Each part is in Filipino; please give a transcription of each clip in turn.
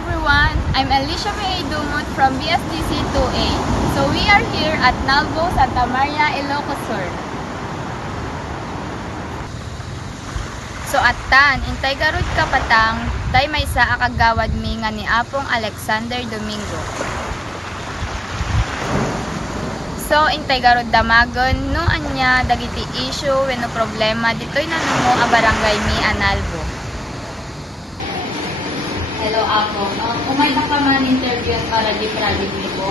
everyone, I'm Alicia May Dumut from BSDC 2A. So we are here at Nalbo, Santa Maria, Ilocos Sur. So atan, intay garud kapatang, tay may sa akagawad mi nga ni Apong Alexander Domingo. So intay garud damagon, no anya dagiti issue wenno problema ditoy nanumo a barangay mi Nalbo. Hello ako. Umay na ka man interview para di project ni po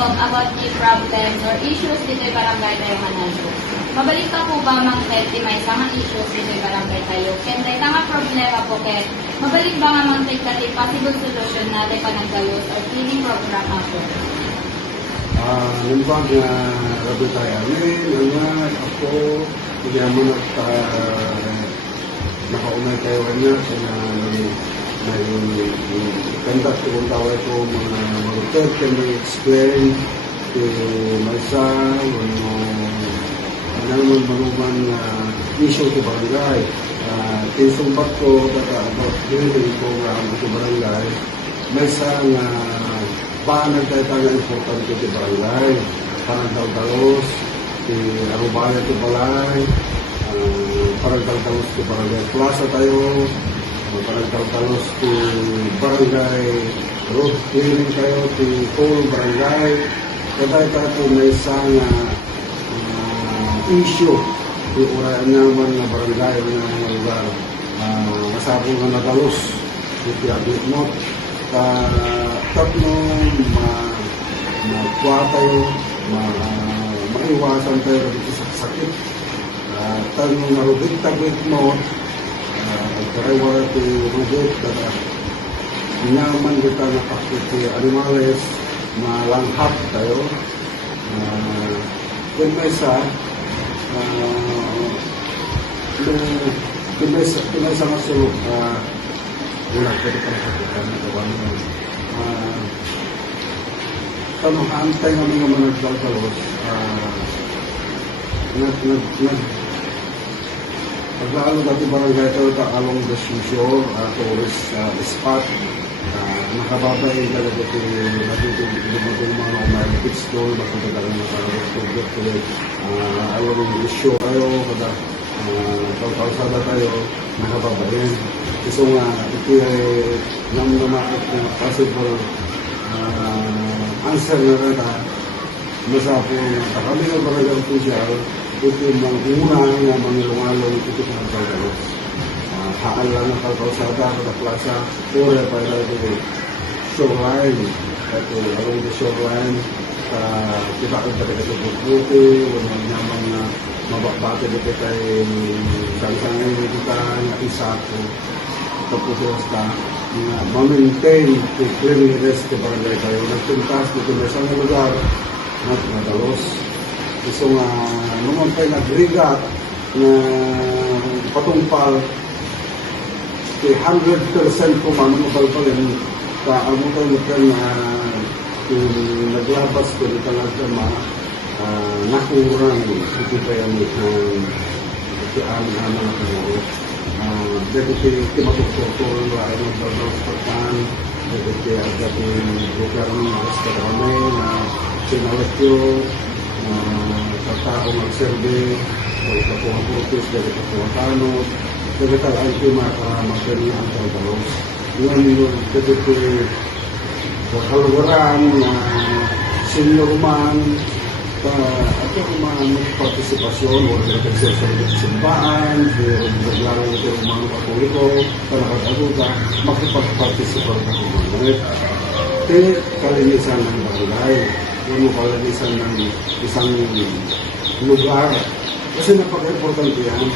about the problems or issues dito sa barangay tayo Nalbo. Mabalik ka po ba mang healthy may mga issues dito sa barangay tayo? Kaya tayo nga problema po kaya mabalik ba nga mang tayo possible solution na tayo panagdayos or cleaning program ako? Lumbag na rabi tayo amin, ako, hindi naman at nakaunay tayo kanya na may conduct kung tawag ito mga marutod can we explain to my son ano naman manuman issue to barangay tinsumbat ko about building program to barangay may isang paano tayo na importante to barangay parang daldalos arubaya to balay parang daldalos to barangay plaza tayo parang daldalos to barangay road cleaning tayo to whole barangay kaya tayo may isang issue yung uraan naman na barangay na lugar masabong na nadalos yung piabit mo tatlong makuha tayo maiwasan tayo dito sa sakit tanong na rubik-tabit mo karewa ito rubik naman kita napakit si animales malanghap tayo kung may isa kung may isa masulog wala pwede ka nakakitan na gawan mo tanong haantay nga mga managdaldalos paglalo dati barangay ito along the seashore tourist spot nakababay talaga ito dumating mga umalikits doon bakit talaga nakaragot tuloy along the shore tayo kada kalsada tayo nakababayin so nga ito ay namakit na possible answer na rin masapo na kami ng barangay official ito yung mga unang na manilungalong ito sa kaldalos haan lang ng kalsada kada plaza pure para ito shoreline ito along the shoreline kita ko talaga sa buti wala naman na mabakbate dito kay kansangay dito na isa ko tapos basta ma-maintain yung cleanliness sa barangay tayo nagtuntas dito na isang lugar nadalos so nga naman tayo nag-rigat na patungpal 100% ko man mabalbalin kaamutan mo tayo na naglabas ko na talaga nakurang ito tayo ito amin-amin na kanuro dito timatututuloy na ay magdalaw sa pagkaan dito kaya agad yung lugar ng hasta kami na sinalagyo sa tao mag-survey o ikapuha putis dito ikapuha tanot dito talaan ko makaramas rin ang dalaw yun dito sa kaluwaran na senior man at yung mga partisipasyon o nag-exercise sa simbaan naglalaro ito yung mga katoliko nakakatuta makipag-participate na kumalit kalinisan ng barangay kalinisan ng isang lugar kasi napaka-importante yan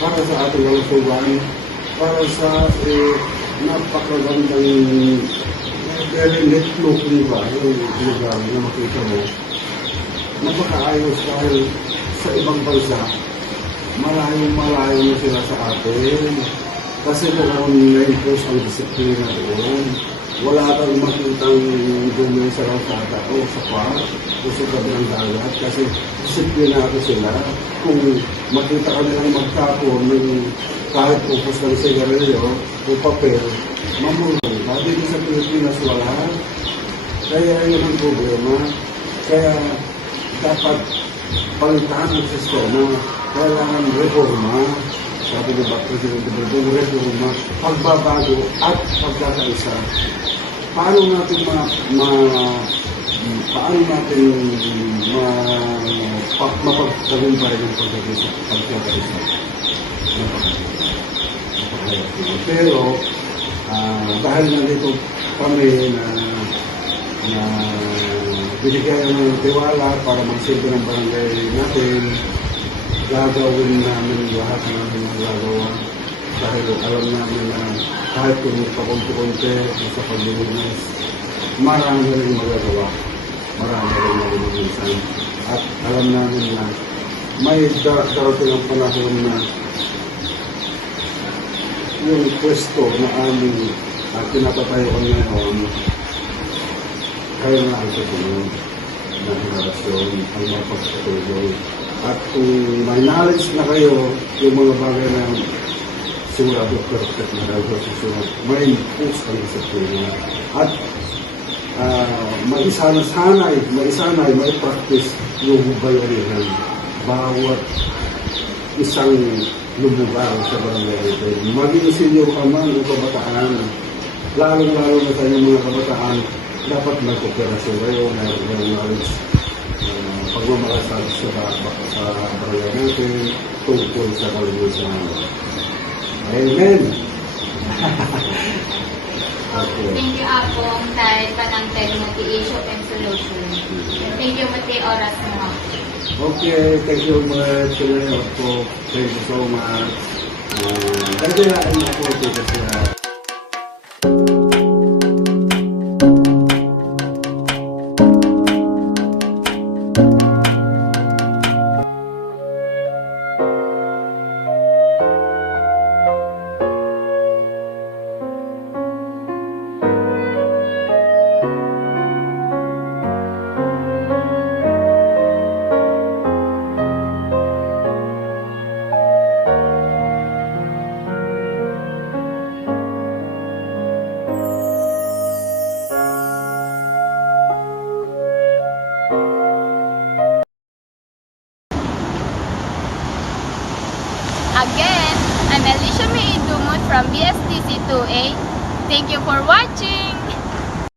para sa ating kalusugan para sa napakagandang very net looking ba yung lugar na makita mo napakaayos dahil sa ibang bansa malayo na sila sa atin kasi doon na-impose ang disiplina doon wala kang makitang dumi sa kalsada o sa park o sa kabilang dagat kasi disiplinado sila kung makita ka nilang magtapon ng kahit upos ng sigarilyo o papel, mamulong ka. Dito sa Pilipinas wala. Kaya yun ang problema. Kaya dapat palitan ang sistema. Kailangan reforma. Sabi ni Presidente Duterte, reforma, pagbabago at pagkakaisa. Paano natin mapagtagumpay ng pagkakaisa? Napakahirap yun. Pero dahil nandito kami na binigyan ng tiwala para magsilbi ng barangay natin, gagawin namin lahat ng aming magagawa dahil alam namin na kahit kung pakunti-kunti sa paglilinis, marami na rin magagawa. Marami rin malilisan. At alam namin na may darating ang panahon na yung pwesto na aming pinapatayoan ngayon, kayo na ang tutunod na henerasyon ang mapagpatuloy. At kung may knowledge na kayo, yung mga bagay na sigurado perfect na gagawin sa sunod, may post ang disiplina. At maisanay, may practice yung bayanihan. Bawat isang lumugar sa barangay ito. Maging senior ka man o kabataan, lalong-lalo na sa inyong mga kabataan, dapat mag-operasyon kayo, mayroong knowledge, pagmamalasal sa barangay natin, tungkol sa kalinisan. Amen! Okay. Thank you, Apong, dahil panangtay mo ti issue and solution. Thank you, pati oras mo. Okay, thank you much. Thank you so much. Dahil na ako dito sa Again, I'm Alicia May Dumont from BSTC 2A. Thank you for watching!